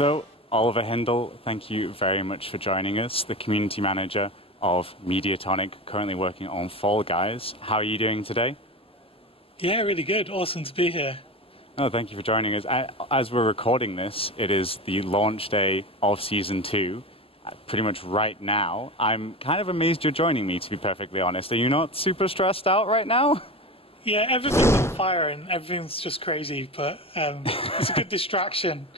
So, Oliver Hindle, thank you very much for joining us, the community manager of Mediatonic, currently working on Fall Guys. How are you doing today? Yeah, really good. Awesome to be here. Oh, thank you for joining us. As we're recording this, it is the launch day of Season 2, pretty much right now. I'm kind of amazed you're joining me, to be perfectly honest. Are you not super stressed out right now? Yeah, everything's on fire and everything's just crazy, but it's a good distraction.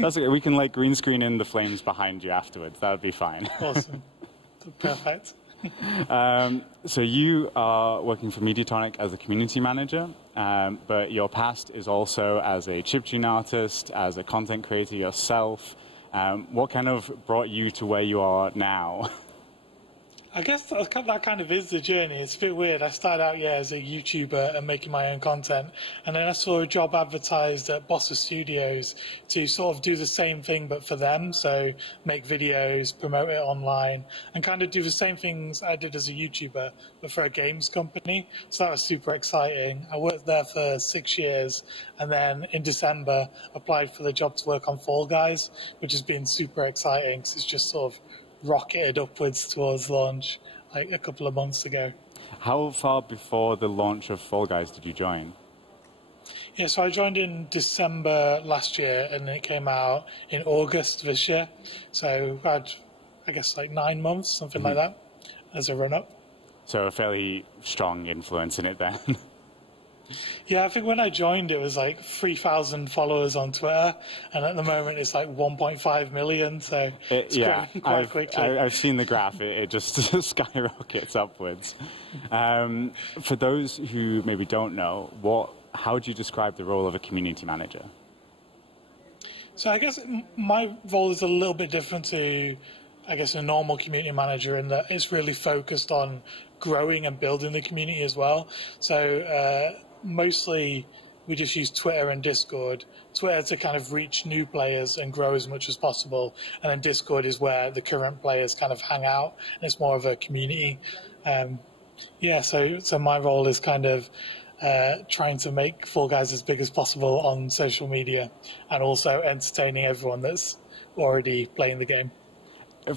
That's okay. We can like green screen in the flames behind you afterwards. That would be fine. Awesome. Perfect. So you are working for Mediatonic as a community manager, but your past is also as a chiptune artist, as a content creator yourself. What kind of brought you to where you are now? I guess that kind of is the journey. It's a bit weird. I started out, as a YouTuber and making my own content. And then I saw a job advertised at Bosses Studios to sort of do the same thing, but for them. So make videos, promote it online, and kind of do the same things I did as a YouTuber, but for a games company. So that was super exciting. I worked there for 6 years. And then in December, applied for the job to work on Fall Guys, which has been super exciting because it's just sort of rocketed upwards towards launch like a couple of months ago. How far before the launch of Fall Guys did you join? Yeah, so I joined in December last year and then it came out in August this year. So I had, I guess, like 9 months, something like that, as a run-up. So a fairly strong influence in it then. Yeah, I think when I joined it was like 3,000 followers on Twitter, and at the moment it's like 1.5 million, so it's growing quite quickly. I've seen the graph, it just skyrockets upwards. For those who maybe don't know, how would you describe the role of a community manager? So I guess my role is a little bit different to, I guess, a normal community manager in that it's really focused on growing and building the community as well. So mostly we just use Twitter and Discord. Twitter to kind of reach new players and grow as much as possible, and then Discord is where the current players kind of hang out, and it's more of a community. So my role is kind of trying to make Fall Guys as big as possible on social media, and also entertaining everyone that's already playing the game.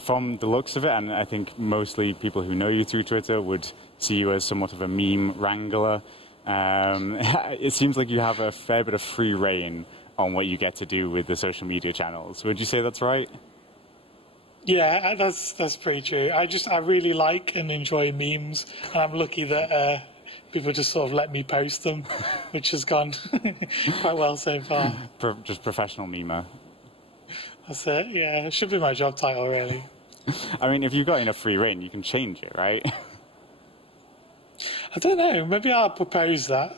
From the looks of it, and I think mostly people who know you through Twitter would see you as somewhat of a meme wrangler. It seems like you have a fair bit of free reign on what you get to do with the social media channels. Would you say that's right? Yeah, that's pretty true. I really like and enjoy memes, and I'm lucky that people just sort of let me post them, which has gone quite well so far. Just professional memer. That's it, yeah. It should be my job title, really. I mean, if you've got enough free reign, you can change it, right? I don't know. Maybe I'll propose that.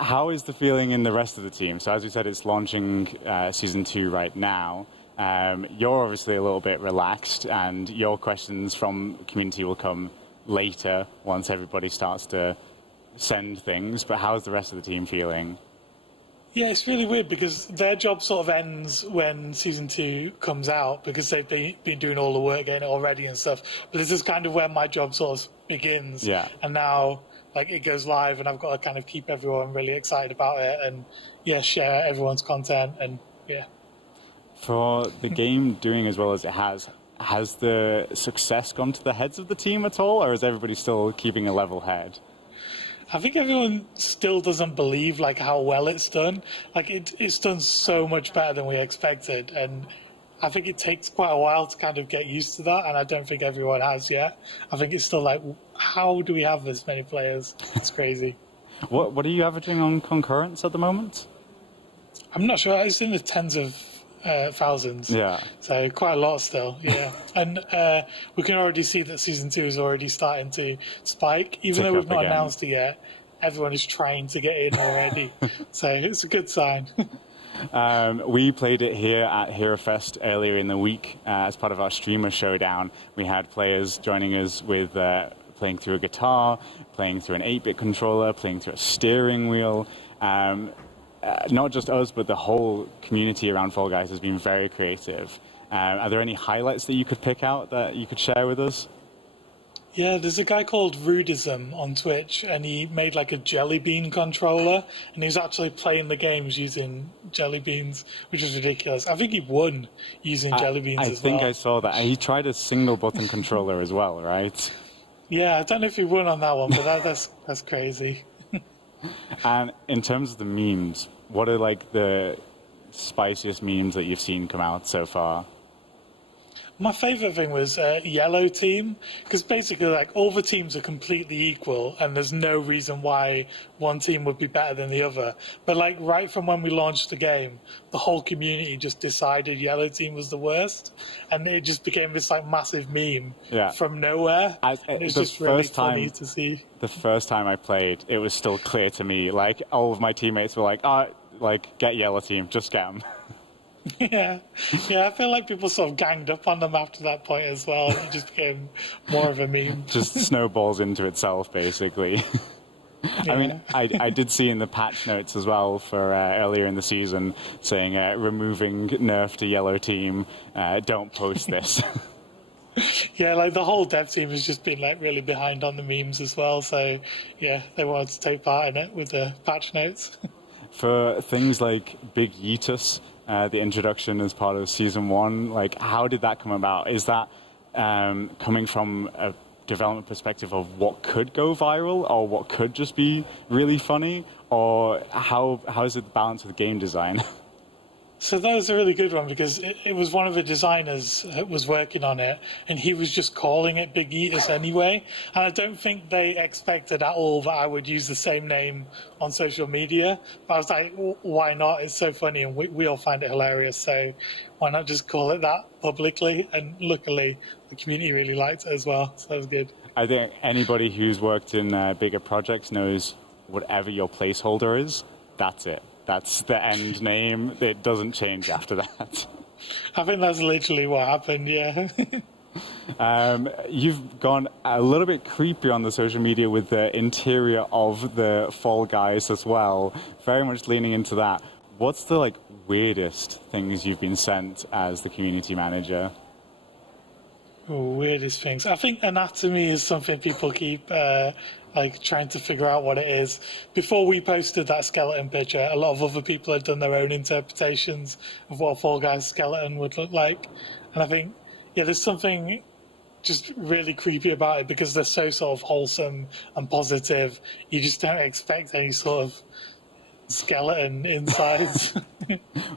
How is the feeling in the rest of the team? So as we said, it's launching Season 2 right now. You're obviously a little bit relaxed, and your questions from community will come later once everybody starts to send things. But how's the rest of the team feeling? Yeah, it's really weird because their job sort of ends when Season 2 comes out because they've been doing all the work getting it all ready and stuff. But this is kind of where my job sort of begins. Yeah. And now, like, it goes live and I've got to kind of keep everyone really excited about it and, share everyone's content and, For the game doing as well as it has the success gone to the heads of the team at all, or is everybody still keeping a level head? I think everyone still doesn't believe like how well it's done. Like it's done so much better than we expected, and I think it takes quite a while to kind of get used to that, and I don't think everyone has yet. I think it's still like, how do we have this many players? It's crazy. What are you averaging on concurrents at the moment? I'm not sure. It's in the tens of thousands. Yeah. So quite a lot still, yeah. And we can already see that Season 2 is already starting to spike. Even though we've not announced it yet, everyone is trying to get in already. So it's a good sign. We played it here at HeroFest earlier in the week as part of our streamer showdown. We had players joining us with playing through a guitar, playing through an 8-bit controller, playing through a steering wheel. Not just us, but the whole community around Fall Guys has been very creative. Are there any highlights that you could pick out that you could share with us? Yeah, there's a guy called Rudism on Twitch, and he made like a jelly bean controller, and he was actually playing the games using jelly beans, which is ridiculous. I think he won using jelly beans as well. I think I saw that. He tried a single button controller as well, right? Yeah, I don't know if he won on that one, but that's crazy. And in terms of the memes, what are like the spiciest memes that you've seen come out so far? My favourite thing was Yellow Team, because basically, like, all the teams are completely equal, and there's no reason why one team would be better than the other. But, like, right from when we launched the game, the whole community just decided Yellow Team was the worst, and it just became this, like, massive meme from nowhere. And it's just really funny to see. The first time I played, it was still clear to me, like, all of my teammates were like, get Yellow Team, just get them. Yeah, I feel like people sort of ganged up on them after that point as well. It just became more of a meme. Just snowballs into itself, basically. Yeah. I mean, I did see in the patch notes as well for earlier in the season saying removing nerf to Yellow Team, don't post this. Yeah, like the whole dev team has just been like really behind on the memes as well. So yeah, they wanted to take part in it with the patch notes. For things like Big Yeetus, the introduction as part of Season 1, like, how did that come about? Is that coming from a development perspective of what could go viral or what could just be really funny? Or how is it the balance with game design? So that was a really good one because it was one of the designers that was working on it, and he was just calling it Big Eaters anyway. And I don't think they expected at all that I would use the same name on social media. But I was like, why not? It's so funny, and we all find it hilarious. So why not just call it that publicly? And luckily, the community really liked it as well. So that was good. I think anybody who's worked in bigger projects knows whatever your placeholder is, that's it. That's the end name. It doesn't change after that. I think that's literally what happened, yeah. You've gone a little bit creepy on the social media with the interior of the Fall Guys as well. Very much leaning into that. What's the weirdest things you've been sent as the community manager? Weirdest things. I think anatomy is something people keep trying to figure out what it is. Before we posted that skeleton picture, a lot of other people had done their own interpretations of what a Fall Guys skeleton would look like. And I think, there's something just really creepy about it because they're so sort of wholesome and positive. You just don't expect any sort of skeleton inside.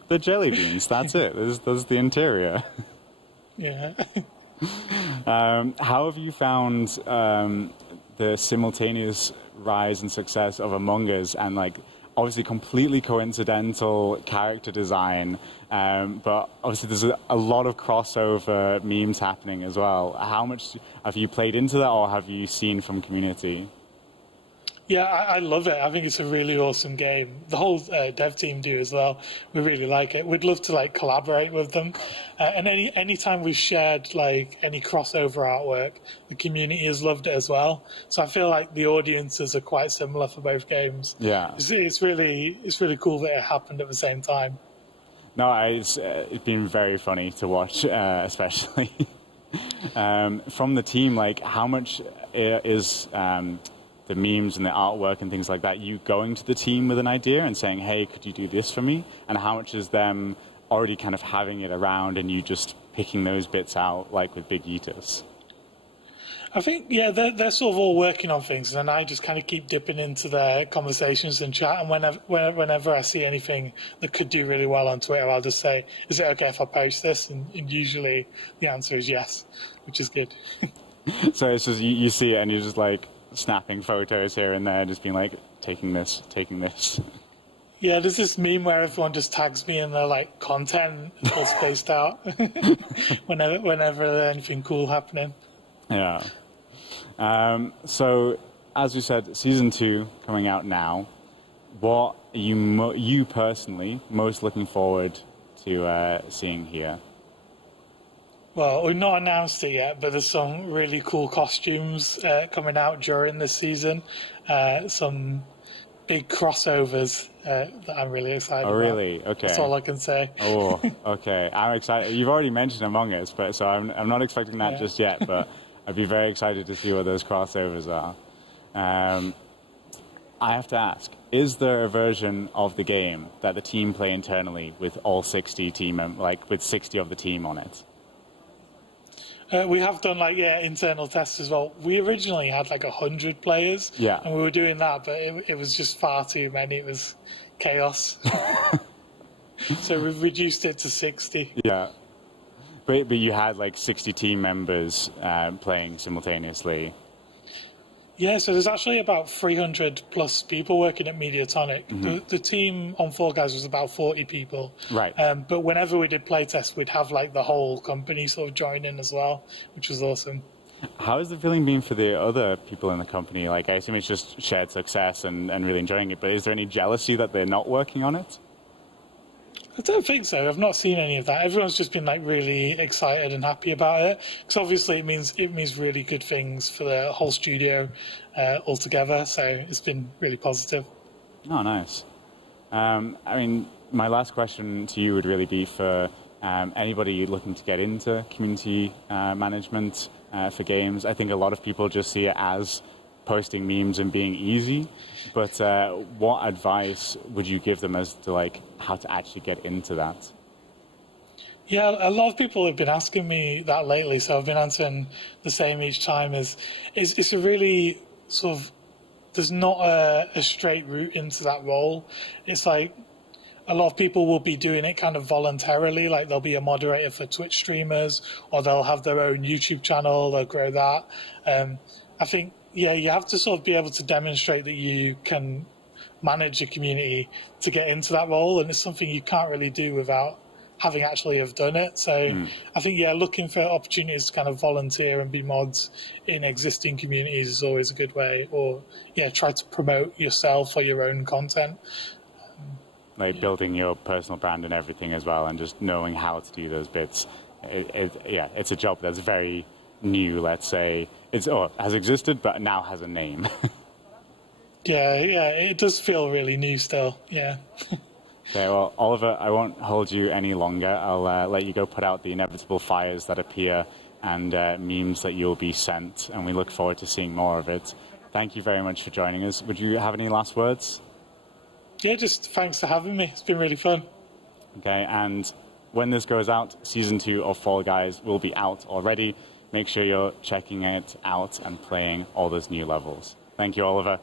The jelly beans, that's it. There's the interior. Yeah. How have you found the simultaneous rise and success of Among Us and obviously completely coincidental character design, but obviously there's a lot of crossover memes happening as well. How much have you played into that or have you seen from community? Yeah, I love it. I think it's a really awesome game. The whole dev team do as well. We really like it. We'd love to collaborate with them. And any time we've shared any crossover artwork, the community has loved it as well. So I feel like the audiences are quite similar for both games. Yeah, it's really cool that it happened at the same time. No, it's been very funny to watch, especially from the team. How much is the memes and the artwork and things like that, you going to the team with an idea and saying, hey, could you do this for me? And how much is them already kind of having it around and you just picking those bits out with Big Eaters? I think, they're sort of all working on things, and I just kind of keep dipping into their conversations and chat, and whenever I see anything that could do really well on Twitter, I'll just say, is it okay if I post this? And usually the answer is yes, which is good. So it's just, you see it and you're just snapping photos here and there, just being taking this. Yeah, there's this meme where everyone just tags me in their content all spaced out whenever there's anything cool happening. Yeah. So, as we said, Season 2 coming out now. What are you personally most looking forward to seeing here? Well, we've not announced it yet, but there's some really cool costumes coming out during this season. Some big crossovers that I'm really excited about. Oh, really? Okay. That's all I can say. Oh, okay. I'm excited. You've already mentioned Among Us, so I'm not expecting that just yet, but I'd be very excited to see what those crossovers are. I have to ask, is there a version of the game that the team play internally with all 60 team, like with 60 of the team on it? We have done internal tests as well. We originally had 100 players, and we were doing that, but it was just far too many. It was chaos. So we've reduced it to 60. Yeah, but you had 60 team members playing simultaneously. Yeah, so there's actually about 300 plus people working at Mediatonic. The team on Fall Guys was about 40 people. Right. But whenever we did playtests, we'd have the whole company sort of join in as well, which was awesome. How has the feeling been for the other people in the company? I assume it's just shared success and really enjoying it, but is there any jealousy that they're not working on it? I don't think so. I've not seen any of that. Everyone's just been really excited and happy about it, because obviously it means really good things for the whole studio altogether. So it's been really positive. Oh, nice. I mean, my last question to you would really be for anybody looking to get into community management for games. I think a lot of people just see it as posting memes and being easy, but what advice would you give them as to how to actually get into that? Yeah, a lot of people have been asking me that lately, so I've been answering the same each time. It's a really sort of, there's not a straight route into that role. It's a lot of people will be doing it kind of voluntarily, they'll be a moderator for Twitch streamers, or they'll have their own YouTube channel, they'll grow that. I think, you have to sort of be able to demonstrate that you can manage a community to get into that role, and it's something you can't really do without having actually have done it. So I think, looking for opportunities to kind of volunteer and be mods in existing communities is always a good way, or try to promote yourself or your own content. Building your personal brand and everything as well, and just knowing how to do those bits. It's a job that's very new, let's say. It has existed, but now has a name. Yeah, it does feel really new still, yeah. Okay, well, Oliver, I won't hold you any longer. I'll let you go put out the inevitable fires that appear and memes that you'll be sent, and we look forward to seeing more of it. Thank you very much for joining us. Would you have any last words? Yeah, just thanks for having me. It's been really fun. Okay, and when this goes out, Season 2 of Fall Guys will be out already. Make sure you're checking it out and playing all those new levels. Thank you, Oliver.